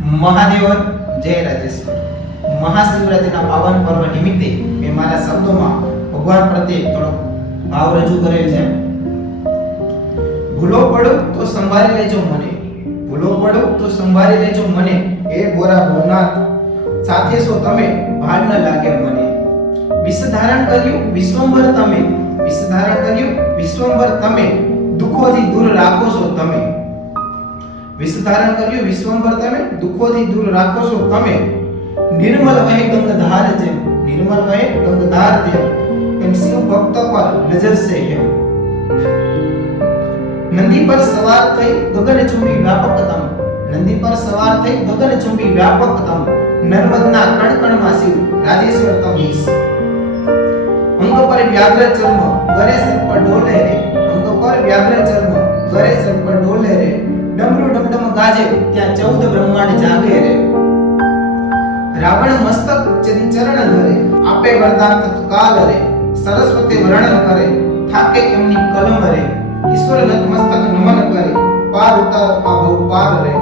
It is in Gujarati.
મહાદેવ જય રાજેશ્વર. મહાશિવરાત્રિના પાવન પર્વ નિમિત્તે મેં મારા શબ્દોમાં ભગવાન પ્રત્યે થોડો ભાવ રજૂ કરેલ છે. ભૂલો પડો તો સંભાળી લેજો મને, ભૂલો પડો તો સંભાળી લેજો મને, એ ગોરા ભવનાથ સાથે છો તમે, ભાન ન લાગે મને. વિષ ધારણ કર્યું વિશ્વંભર તમે, વિષ ધારણ કર્યું વિશ્વંભર તમે, દુઃખોથી દૂર રાખો છો તમે. વિષ ધારણ કર્યું વિશ્વંભર તમે, દુઃખોથી દૂર રાખો છો તમે. નિર્મલ વહે ગંગાધાર જેમ, નિર્મલ વહે ગંગાધાર જેમ, એમ શિવ ભક્ત પર નજર છે એમ. નંદી પર સવાર થઈ ગગન ચુંબી વ્યાપક તમ, નંદી પર સવાર થઈ ગગન ચુંબી વ્યાપક તમ, નર્મદના કણ કણમાં શિવ રાજેશ્વર તમીશ. અંગ પર વ્યાઘ્ર ચર્મ ગરે સર્પ ડોલે રે, અંગ પર વ્યાઘ્ર ચર્મ ગરે સર્પ ડોલે રે, ડમરૂ ડમડમ ગાજે ત્યાં 14 બ્રહ્માંડ જાગે રે. રાવણ મસ્તક ચરી ચરણ ધરે, આપે વરદાન તત્કાલ રે, સરસ્વતી વર્ણન કરે થાકે એમની કલમ રે. ઈશ્વર નત મસ્તક નમન કરે, પાર ઉતાર આ ભવ પાર રે.